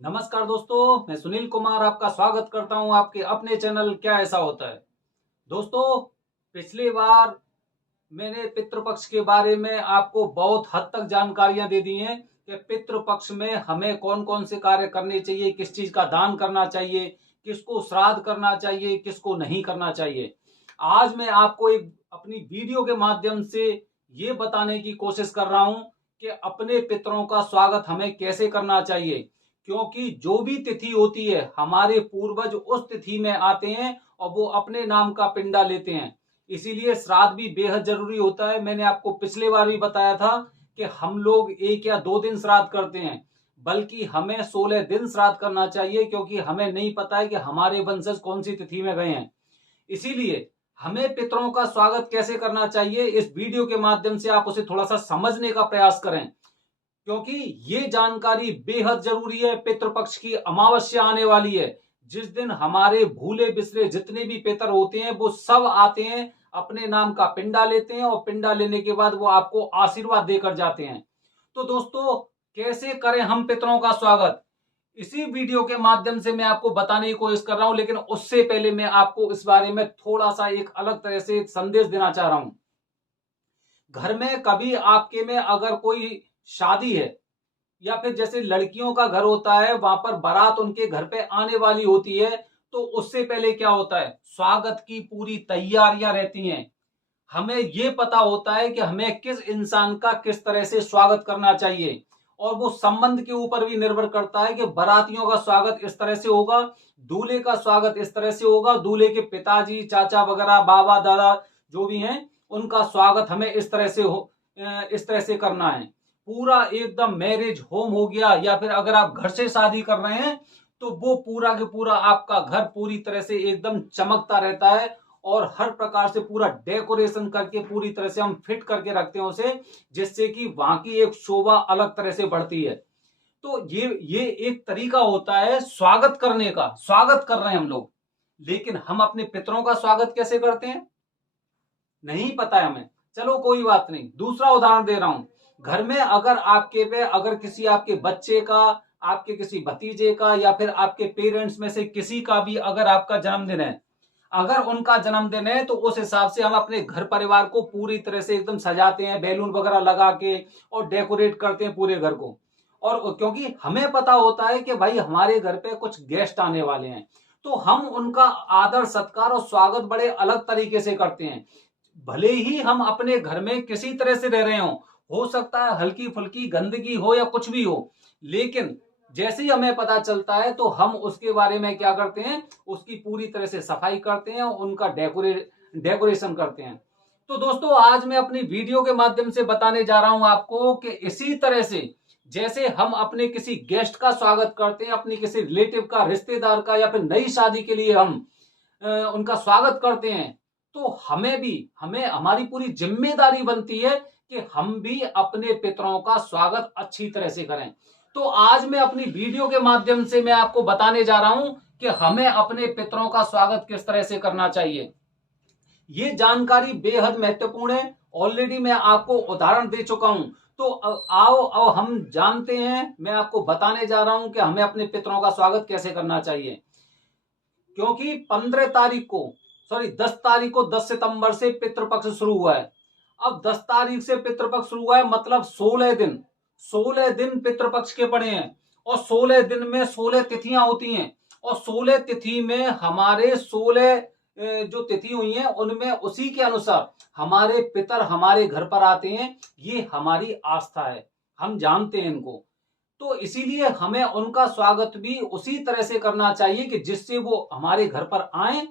नमस्कार दोस्तों, मैं सुनील कुमार आपका स्वागत करता हूं आपके अपने चैनल क्या ऐसा होता है। दोस्तों, पिछली बार मैंने पितृपक्ष के बारे में आपको बहुत हद तक जानकारियां दे दी हैं कि पितृपक्ष में हमें कौन कौन से कार्य करने चाहिए, किस चीज का दान करना चाहिए, किसको श्राद्ध करना चाहिए, किसको नहीं करना चाहिए। आज मैं आपको एक अपनी वीडियो के माध्यम से ये बताने की कोशिश कर रहा हूं कि अपने पितरों का स्वागत हमें कैसे करना चाहिए, क्योंकि जो भी तिथि होती है हमारे पूर्वज उस तिथि में आते हैं और वो अपने नाम का पिंडा लेते हैं। इसीलिए श्राद्ध भी बेहद जरूरी होता है। मैंने आपको पिछले बार भी बताया था कि हम लोग 1 या 2 दिन श्राद्ध करते हैं, बल्कि हमें 16 दिन श्राद्ध करना चाहिए, क्योंकि हमें नहीं पता है कि हमारे वंशज कौन सी तिथि में गए हैं। इसीलिए हमें पितरों का स्वागत कैसे करना चाहिए, इस वीडियो के माध्यम से आप उसे थोड़ा सा समझने का प्रयास करें, क्योंकि ये जानकारी बेहद जरूरी है। पितृपक्ष की अमावस्या आने वाली है, जिस दिन हमारे भूले बिसरे जितने भी पितर होते हैं वो सब आते हैं, अपने नाम का पिंडा लेते हैं और पिंडा लेने के बाद वो आपको आशीर्वाद देकर जाते हैं। तो दोस्तों, कैसे करें हम पितरों का स्वागत, इसी वीडियो के माध्यम से मैं आपको बताने की कोशिश कर रहा हूं। लेकिन उससे पहले मैं आपको इस बारे में थोड़ा सा एक अलग तरह से एक संदेश देना चाह रहा हूं। घर में कभी आपके में अगर कोई शादी है, या फिर जैसे लड़कियों का घर होता है, वहां पर बारात उनके घर पे आने वाली होती है, तो उससे पहले क्या होता है, स्वागत की पूरी तैयारियां रहती हैं। हमें यह पता होता है कि हमें किस इंसान का किस तरह से स्वागत करना चाहिए, और वो संबंध के ऊपर भी निर्भर करता है कि बारातियों का स्वागत इस तरह से होगा, दूल्हे का स्वागत इस तरह से होगा, दूल्हे के पिताजी, चाचा वगैरह, बाबा दादा जो भी हैं, उनका स्वागत हमें इस तरह से इस तरह से करना है। पूरा एकदम मैरिज होम हो गया, या फिर अगर आप घर से शादी कर रहे हैं तो वो पूरा के पूरा आपका घर पूरी तरह से एकदम चमकता रहता है, और हर प्रकार से पूरा डेकोरेशन करके पूरी तरह से हम फिट करके रखते हैं उसे, जिससे कि वहां की एक शोभा अलग तरह से बढ़ती है। तो ये एक तरीका होता है स्वागत करने का। स्वागत कर रहे हैं हम लोग, लेकिन हम अपने पितरों का स्वागत कैसे करते हैं नहीं पता है हमें। चलो कोई बात नहीं, दूसरा उदाहरण दे रहा हूं। घर में अगर आपके पे अगर किसी आपके बच्चे का, आपके किसी भतीजे का, या फिर आपके पेरेंट्स में से किसी का भी अगर आपका जन्मदिन है, अगर उनका जन्मदिन है, तो उस हिसाब से हम अपने घर परिवार को पूरी तरह से एकदम सजाते हैं, बैलून वगैरह लगा के, और डेकोरेट करते हैं पूरे घर को। और क्योंकि हमें पता होता है कि भाई हमारे घर पे कुछ गेस्ट आने वाले हैं, तो हम उनका आदर सत्कार और स्वागत बड़े अलग तरीके से करते हैं। भले ही हम अपने घर में किसी तरह से रह रहे हो सकता है हल्की फुल्की गंदगी हो या कुछ भी हो, लेकिन जैसे ही हमें पता चलता है तो हम उसके बारे में क्या करते हैं, उसकी पूरी तरह से सफाई करते हैं, उनका डेकोरेशन करते हैं। तो दोस्तों, आज मैं अपनी वीडियो के माध्यम से बताने जा रहा हूं आपको कि इसी तरह से जैसे हम अपने किसी गेस्ट का स्वागत करते हैं, अपनी किसी रिलेटिव का, रिश्तेदार का, या फिर नई शादी के लिए हम उनका स्वागत करते हैं, तो हमें हमारी पूरी जिम्मेदारी बनती है कि हम भी अपने पितरों का स्वागत अच्छी तरह से करें। तो आज मैं अपनी वीडियो के माध्यम से मैं आपको बताने जा रहा हूं कि हमें अपने पितरों का स्वागत किस तरह से करना चाहिए। ये जानकारी बेहद महत्वपूर्ण है। ऑलरेडी मैं आपको उदाहरण दे चुका हूं। तो आओ हम जानते हैं, मैं आपको बताने जा रहा हूं कि हमें अपने पितरों का स्वागत कैसे करना चाहिए। क्योंकि 15 तारीख को, सॉरी 10 तारीख को, 10 सितंबर से पितृपक्ष शुरू हुआ है। अब 10 तारीख से पितृपक्ष शुरू हुआ है, मतलब 16 दिन पितृपक्ष के पड़े हैं, और 16 दिन में 16 तिथियां होती हैं, और 16 तिथि में हमारे 16 जो तिथि हुई हैं उनमें उसी के अनुसार हमारे पितर हमारे घर पर आते हैं। ये हमारी आस्था है, हम जानते हैं इनको। तो इसीलिए हमें उनका स्वागत भी उसी तरह से करना चाहिए कि जिससे वो हमारे घर पर आए,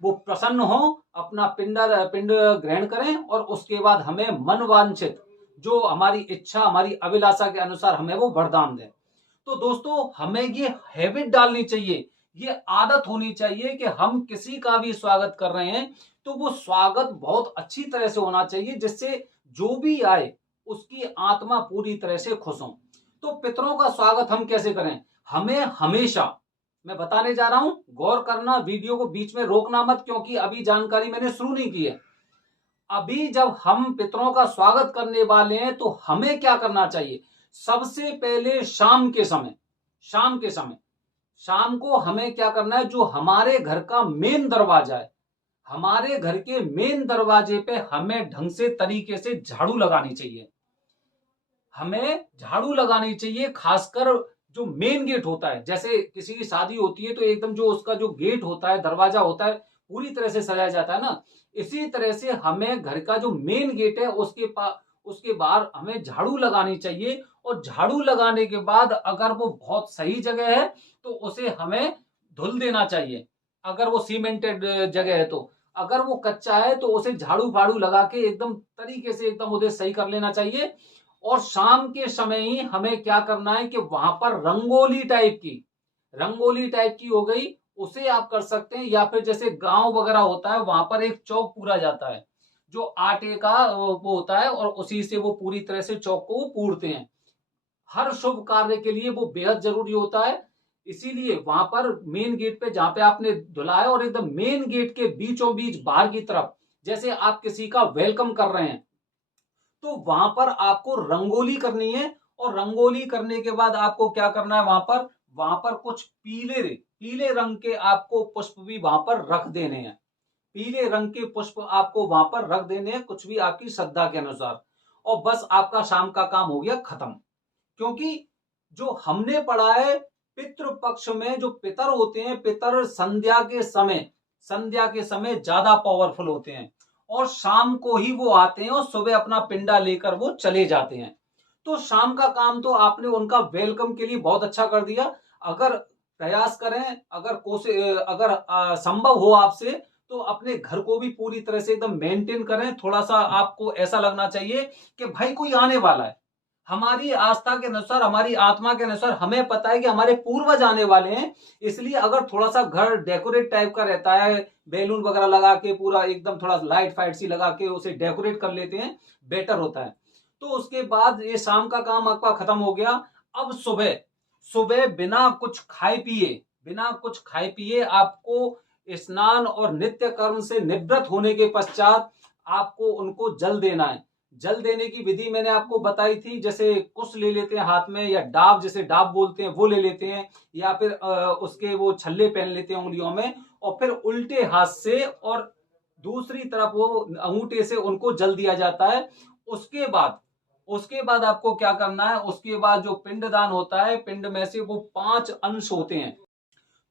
वो प्रसन्न हो, अपना पिंड ग्रहण करें, और उसके बाद हमें मनवांछित जो हमारी इच्छा, हमारी अभिलाषा के अनुसार हमें वो वरदान दें। तो दोस्तों, हमें ये हैबिट डालनी चाहिए, ये आदत होनी चाहिए कि हम किसी का भी स्वागत कर रहे हैं तो वो स्वागत बहुत अच्छी तरह से होना चाहिए, जिससे जो भी आए उसकी आत्मा पूरी तरह से खुश हो। तो पितरों का स्वागत हम कैसे करें, हमें हमेशा, मैं बताने जा रहा हूं, गौर करना, वीडियो को बीच में रोकना मत, क्योंकि अभी जानकारी मैंने शुरू नहीं की है। अभी जब हम पितरों का स्वागत करने वाले हैं तो हमें क्या करना चाहिए, सबसे पहले शाम के समय, शाम के समय, शाम को हमें क्या करना है, जो हमारे घर का मेन दरवाजा है, हमारे घर के मेन दरवाजे पे हमें ढंग से तरीके से झाड़ू लगानी चाहिए। हमें झाड़ू लगानी चाहिए, खासकर जो मेन गेट होता है, जैसे किसी की शादी होती है तो एकदम जो उसका जो गेट होता है, दरवाजा होता है, पूरी तरह से सजाया जाता है ना, इसी तरह से हमें घर का जो मेन गेट है उसके बाहर हमें झाड़ू लगानी चाहिए। और झाड़ू लगाने के बाद अगर वो बहुत सही जगह है तो उसे हमें धुल देना चाहिए, अगर वो सीमेंटेड जगह है तो। अगर वो कच्चा है तो उसे झाड़ू फाड़ू लगा के एकदम तरीके से एकदम उसे सही कर लेना चाहिए। और शाम के समय ही हमें क्या करना है कि वहां पर रंगोली टाइप की हो गई, उसे आप कर सकते हैं। या फिर जैसे गांव वगैरह होता है, वहां पर एक चौक पूरा जाता है जो आटे का वो होता है, और उसी से वो पूरी तरह से चौक को पूरते हैं। हर शुभ कार्य के लिए वो बेहद जरूरी होता है। इसीलिए वहां पर मेन गेट पे जहां पे आपने धुला है, और एकदम मेन गेट के बीचों बीच बाहर की तरफ जैसे आप किसी का वेलकम कर रहे हैं, तो वहां पर आपको रंगोली करनी है। और रंगोली करने के बाद आपको क्या करना है, वहां पर कुछ पीले रंग के आपको पुष्प भी वहां पर रख देने हैं। पीले रंग के पुष्प आपको वहां पर रख देने हैं, कुछ भी आपकी श्रद्धा के अनुसार। और बस आपका शाम का काम हो गया खत्म। क्योंकि जो हमने पढ़ा है, पितृ पक्ष में जो पितर होते हैं, पितर संध्या के समय ज्यादा पावरफुल होते हैं, और शाम को ही वो आते हैं और सुबह अपना पिंडा लेकर वो चले जाते हैं। तो शाम का काम तो आपने उनका वेलकम के लिए बहुत अच्छा कर दिया। अगर प्रयास करें, अगर कोशिश, अगर संभव हो आपसे, तो अपने घर को भी पूरी तरह से एकदम मेंटेन करें। थोड़ा सा आपको ऐसा लगना चाहिए कि भाई कोई आने वाला है। हमारी आस्था के अनुसार, हमारी आत्मा के अनुसार हमें पता है कि हमारे पूर्वज आने वाले हैं। इसलिए अगर थोड़ा सा घर डेकोरेट टाइप का रहता है, बैलून वगैरह लगा के पूरा एकदम थोड़ा लाइट फाइट सी लगा के उसे डेकोरेट कर लेते हैं, बेटर होता है। तो उसके बाद ये शाम का काम आपका खत्म हो गया। अब सुबह सुबह बिना कुछ खाए पिए आपको स्नान और नित्य कर्म से निवृत्त होने के पश्चात आपको उनको जल देना है। जल देने की विधि मैंने आपको बताई थी, जैसे कुश ले लेते हैं हाथ में, या डाब, जैसे डाब बोलते हैं वो ले लेते हैं, या फिर उसके वो छल्ले पहन लेते हैं उंगलियों में, और फिर उल्टे हाथ से और दूसरी तरफ वो अंगूठे से उनको जल दिया जाता है। उसके बाद आपको क्या करना है, उसके बाद जो पिंडदान होता है, पिंड में से वो 5 अंश होते हैं।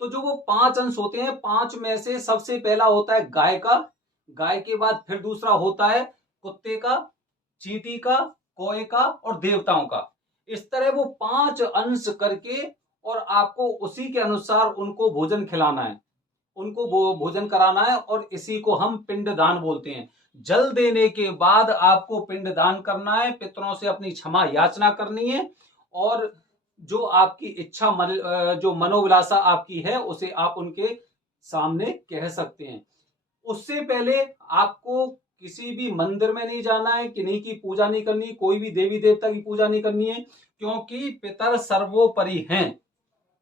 तो जो वो 5 अंश होते हैं, 5 में से सबसे पहला होता है गाय का, गाय के बाद फिर दूसरा होता है कुत्ते का, चींटी का, कौए का और देवताओं का। इस तरह वो 5 अंश करके, और आपको उसी के अनुसार उनको भोजन खिलाना है, उनको भोजन कराना है, और इसी को हम पिंडदान बोलते हैं। जल देने के बाद आपको पिंडदान करना है, पितरों से अपनी क्षमा याचना करनी है, और जो आपकी इच्छा जो मनोविलासा आपकी है उसे आप उनके सामने कह सकते हैं। उससे पहले आपको किसी भी मंदिर में नहीं जाना है, किन्हीं की पूजा नहीं करनी, कोई भी देवी देवता की पूजा नहीं करनी है, क्योंकि पितर सर्वोपरि हैं।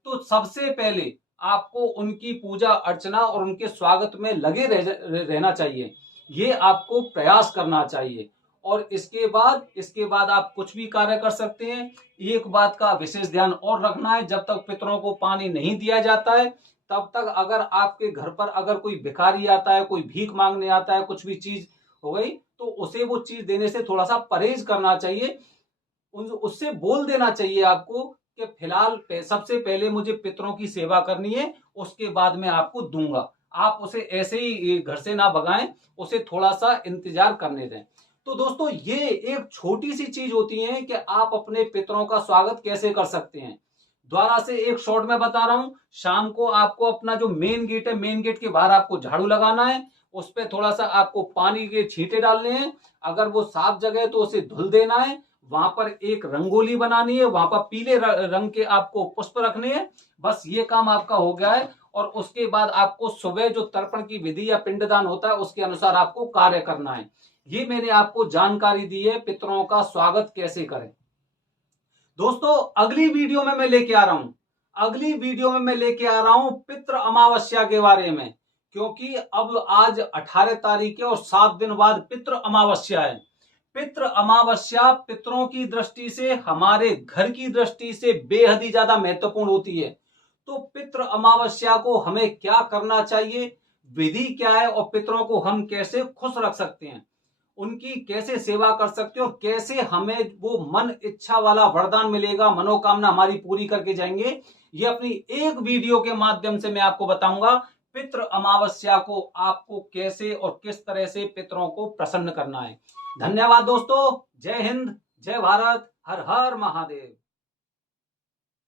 तो सबसे पहले आपको उनकी पूजा अर्चना और उनके स्वागत में लगे रहना चाहिए, ये आपको प्रयास करना चाहिए। और इसके बाद आप कुछ भी कार्य कर सकते हैं। एक बात का विशेष ध्यान और रखना है, जब तक पितरों को पानी नहीं दिया जाता है, तब तक अगर आपके घर पर अगर कोई भिखारी आता है, कोई भीख मांगने आता है, कुछ भी चीज हो गई, तो उसे वो चीज देने से थोड़ा सा परहेज करना चाहिए। उससे बोल देना चाहिए आपको कि फिलहाल सबसे पहले मुझे पितरों की सेवा करनी है, उसके बाद मैं आपको दूंगा। आप उसे ऐसे ही घर से ना भगाएं, उसे थोड़ा सा इंतजार करने दें। तो दोस्तों, ये एक छोटी सी चीज होती है कि आप अपने पितरों का स्वागत कैसे कर सकते हैं। दोबारा से एक शॉर्ट में बता रहा हूं। शाम को आपको अपना जो मेन गेट है, मेन गेट के बाहर आपको झाड़ू लगाना है, उस पर थोड़ा सा आपको पानी के छींटे डालने हैं। अगर वो साफ जगह है तो उसे धुल देना है। वहां पर एक रंगोली बनानी है, वहां पर पीले रंग के आपको पुष्प रखने हैं। बस ये काम आपका हो गया है। और उसके बाद आपको सुबह जो तर्पण की विधि या पिंडदान होता है उसके अनुसार आपको कार्य करना है। ये मैंने आपको जानकारी दी है पितरों का स्वागत कैसे करें। दोस्तों, अगली वीडियो में मैं लेके आ रहा हूं पितृ अमावस्या के बारे में, क्योंकि अब आज 18 तारीख है और 7 दिन बाद पितृ अमावस्या है। पितृ अमावस्या पितरों की दृष्टि से, हमारे घर की दृष्टि से बेहद ही ज्यादा महत्वपूर्ण होती है। तो पितृ अमावस्या को हमें क्या करना चाहिए, विधि क्या है और पितरों को हम कैसे खुश रख सकते हैं, उनकी कैसे सेवा कर सकते हैं और कैसे हमें वो मन इच्छा वाला वरदान मिलेगा, मनोकामना हमारी पूरी करके जाएंगे, ये अपनी एक वीडियो के माध्यम से मैं आपको बताऊंगा। पितृ अमावस्या को आपको कैसे और किस तरह से पितरों को प्रसन्न करना है। धन्यवाद दोस्तों। जय हिंद, जय भारत, हर हर महादेव।